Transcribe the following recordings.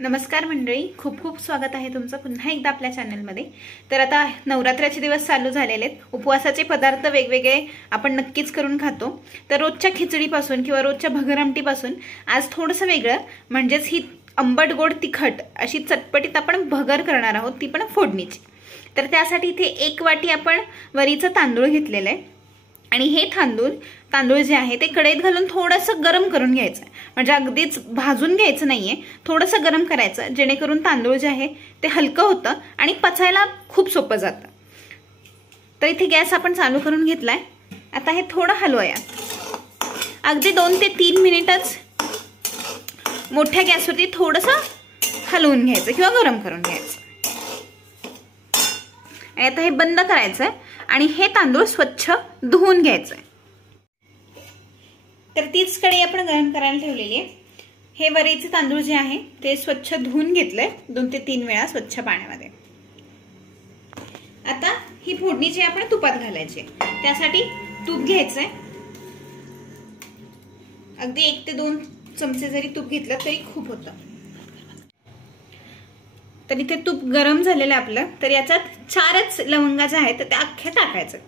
नमस्कार मंडळी, खूप खूप स्वागत आहे तुमचं पुन्हा एकदा आपल्या चॅनलमध्ये। तर आता नवरात्राचे दिवस चालू झालेले आहेत। उपवासाचे पदार्थ वेगवेगळे आपण नक्कीच करून खातो। तर रोजच्या खिचडीपासून किंवा रोजच्या भगर आमटीपासून आज थोडंसं वेगळं म्हणजेच ही आंबट गोड तिखट अशी चटपटीत आपण भगर करणार आहोत, ती पण फोडणीची। तर त्यासाठी इथे 1 वाटी आपण वरीचं तांदूळ घेतलेलं आहे आणि हे तांदूळ जे आहे ते कढईत घालून थोडंसं गरम करून घ्यायचं, म्हणजे अगदीच भाजून घ्यायचं नाहीये, थोडंसं गरम करायचं जेणेकरून तांदूळ जे आहे ते हलकं होतं आणि पचायला खूप सोपं जातं। तर इथे गॅस आपण चालू करून घेतलाय। आता हे थोडं हलवूया, अगदी 2 ते 3 मिनिटच मोठ्या गॅसवरती थोडंसं हलवून घ्यायचं किंवा गरम करून घ्यायचं। आणि आता हे बंद करायचं आणि हे तांदूळ स्वच्छ धुवून घ्यायचं। तर तीच कढई आपण गरम करायला ठेवलेली आहे। हे वरीचे तांदूळ जे आहे ते स्वच्छ धुवून घेतले 2 ते 3 वेळा स्वच्छ पाण्यामध्ये। आता ही फोडणी जी आपण तुपात घालायची, त्यासाठी तूप घ्यायचंय। अगदी 1 ते 2 चमचे जरी तूप घेतलं तरी खूप होतं। तर इथे तूप गरम झालेलं आपलं, तर याच्यात 4च लवंगा ज्या आहेत त्या अख्ख्या टाकायचं।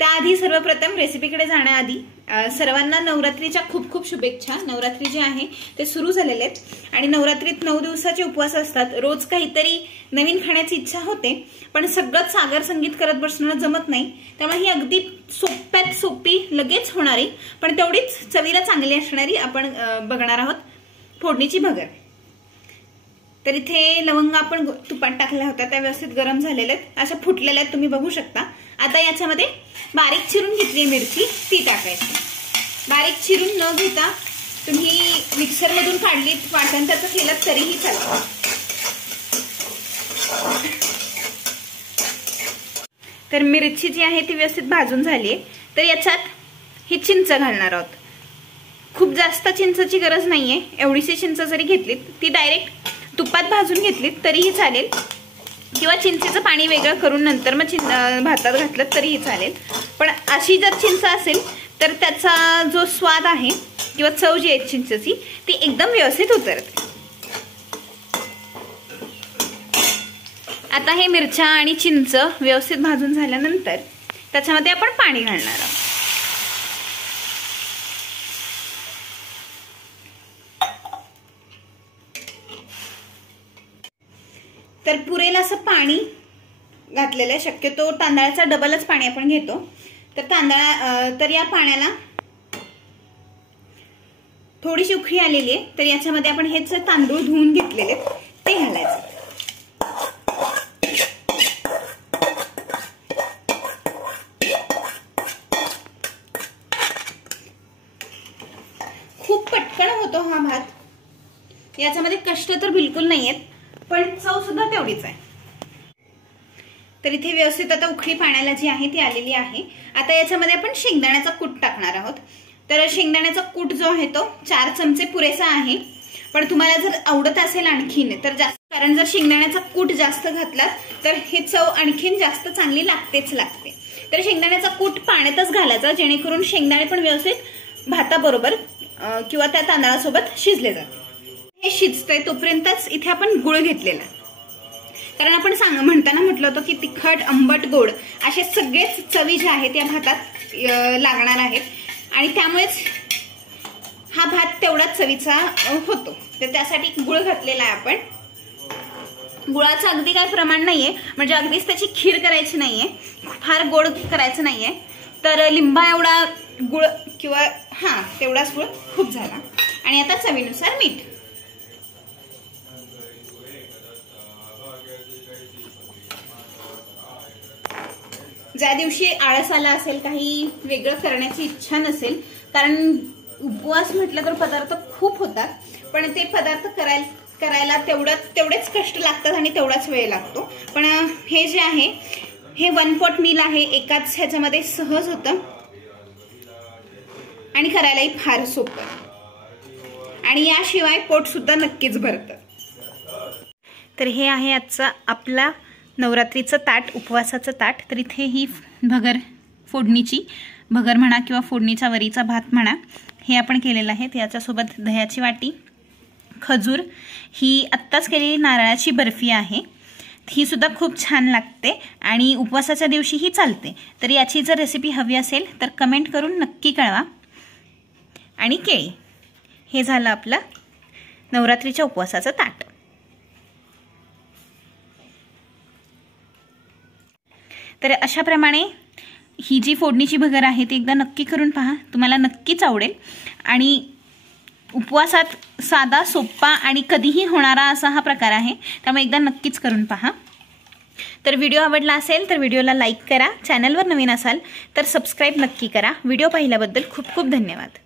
त्याआधी सर्वप्रथम रेसिपीकडे जाण्याआधी सर्वांना नवरात्रीच्या खूप खूप शुभेच्छा। नवरात्री जे आहे ते सुरू झालेले आहेत आणि नवरात्रीत 9 दिवसाचे उपवास असतात। रोज काहीतरी नवीन खाण्याची इच्छा होते, पण सगळं सागर संगीत करत बसणं जमत नाही। त्यामुळे ही अगदी सोप्यात सोपी लगेच होणारी पण तेवढीच चवीला चांगली असणारी आपण बघणार आहोत फोडणीची भगर। तर इथे लवंग आपण तुपात टाकल्या होत्या, त्या व्यवस्थित गरम झालेल्या आहेत, अशा फुटलेल्या आहेत, तुम्ही बघू शकता। आता याच्यामध्ये बारीक चिरून घेतली मिरची ती टाकायची। बारीक चिरून न घेता तुम्ही मिक्सर मधून काढलीत वाटण त्याचं केलं तरीही चालेल। तर मिरची जी आहे ती व्यवस्थित भाजून झाली आहे, तर याच्यात ही चिंच घालणार आहोत। खूप जास्त चिंचची गरज नाहीये, एवढीशी चिंच जरी घेतलीत ती डायरेक्ट तुपात भाजून घेतलीत तरीही चालेल, किंवा चिंचेचं पाणी वेगळं करून नंतर मग भातात घातलं तरीही चालेल। पण अशी जर चिंच असेल तर त्याचा जो स्वाद आहे किंवा चव जी आहे चिंचेची ती एकदम व्यवस्थित उतरते। आता हे मिरच्या आणि चिंच व्यवस्थित भाजून झाल्यानंतर त्याच्यामध्ये आपण पाणी घालणार आहोत। तर पुरेल असं पाणी घातलेलं आहे, शक्यतो तांदळाचा डबलच पाणी आपण घेतो। तर या पाण्याला थोडीशी उकळी आलेली आहे, तर याच्यामध्ये आपण हेच तांदूळ धुवून घेतलेले ते घालायचं। खूप पटकन होतो हा भात, याच्यामध्ये कष्ट तर बिलकुल नाहीयेत, पण चव सुद्धा तेवढीच आहे। तर इथे व्यवस्थित आता उकळी पाण्याला जी आहे ती आलेली आहे। आता याच्यामध्ये आपण शेंगदाण्याचा कूट टाकणार आहोत। तर शेंगदाण्याचा कूट जो आहे तो 4 चमचे पुरेसा आहे, पण तुम्हाला जर आवडत असेल आणखीन तर जास्त, कारण जर शेंगदाण्याचा कूट जास्त घातला तर हे चव आणखीन जास्त चांगली लागतेच लागते। तर शेंगदाण्याचा कूट पाण्यातच घालायचा, जेणेकरून शेंगदाणे पण व्यवस्थित भाताबरोबर किंवा त्या तांदळासोबत शिजले जाते। हे शिजतंय तोपर्यंतच इथे आपण गुळ घेतलेला, कारण आपण म्हणताना म्हटलं होतं की तिखट आंबट गोड असे सगळेच चवी जे आहेत या भातात लागणार आहेत आणि त्यामुळेच हा भात तेवढाच चवीचा होतो। तर त्यासाठी गुळ घातलेला आहे आपण। गुळाचं अगदी काही प्रमाण नाहीये, म्हणजे अगदीच त्याची खीर करायची नाहीये, फार गोड करायचं नाहीये। तर लिंबा एवढा गुळ किंवा तेवढाच गुळ खूप झाला। आणि आता चवीनुसार मीठ। ज्या दिवशी आळस आला असेल, काही वेगळं करण्याची इच्छा नसेल, कारण उपवास म्हटलं तर पदार्थ खूप होतात, पण ते पदार्थ करायला तेवढेच कष्ट लागतात आणि तेवढाच वेळ लागतो। पण हे जे आहे हे 1 पॉट मील आहे, एकाच ह्याच्यामध्ये सहज होतं आणि करायलाही फार सोपं, आणि याशिवाय पोट सुद्धा नक्कीच भरतं। तर हे आहे आजचा आपला नवरात्रीचं ताट, उपवासाचं ताट। तर इथे ही भगर फोडणीची भगर म्हणा किंवा फोडणीचा वरीचा भात म्हणा, हे आपण केलेलं आहे। याच्यासोबत दह्याची वाटी, खजूर, ही आत्ताच केलेली नारळाची बर्फी आहे, ही सुद्धा खूप छान लागते आणि उपवासाच्या दिवशीही चालते। तर याची जर रेसिपी हवी असेल तर कमेंट करून नक्की कळवा। आणि केळी, हे झालं आपलं नवरात्रीच्या उपवासाचं ताट। तर अशाप्रमाणे ही जी फोडणीची भगर आहे ती एकदा नक्की करून पहा, तुम्हाला नक्कीच आवडेल। आणि उपवासात साधा, सोपा आणि कधीही होणारा असा हा प्रकार आहे, त्यामुळे एकदा नक्कीच करून पहा। तर व्हिडिओ आवडला असेल तर व्हिडिओला लाईक करा, चॅनलवर नवीन असाल तर सबस्क्राईब नक्की करा। व्हिडिओ पाहिल्याबद्दल खूप खूप धन्यवाद।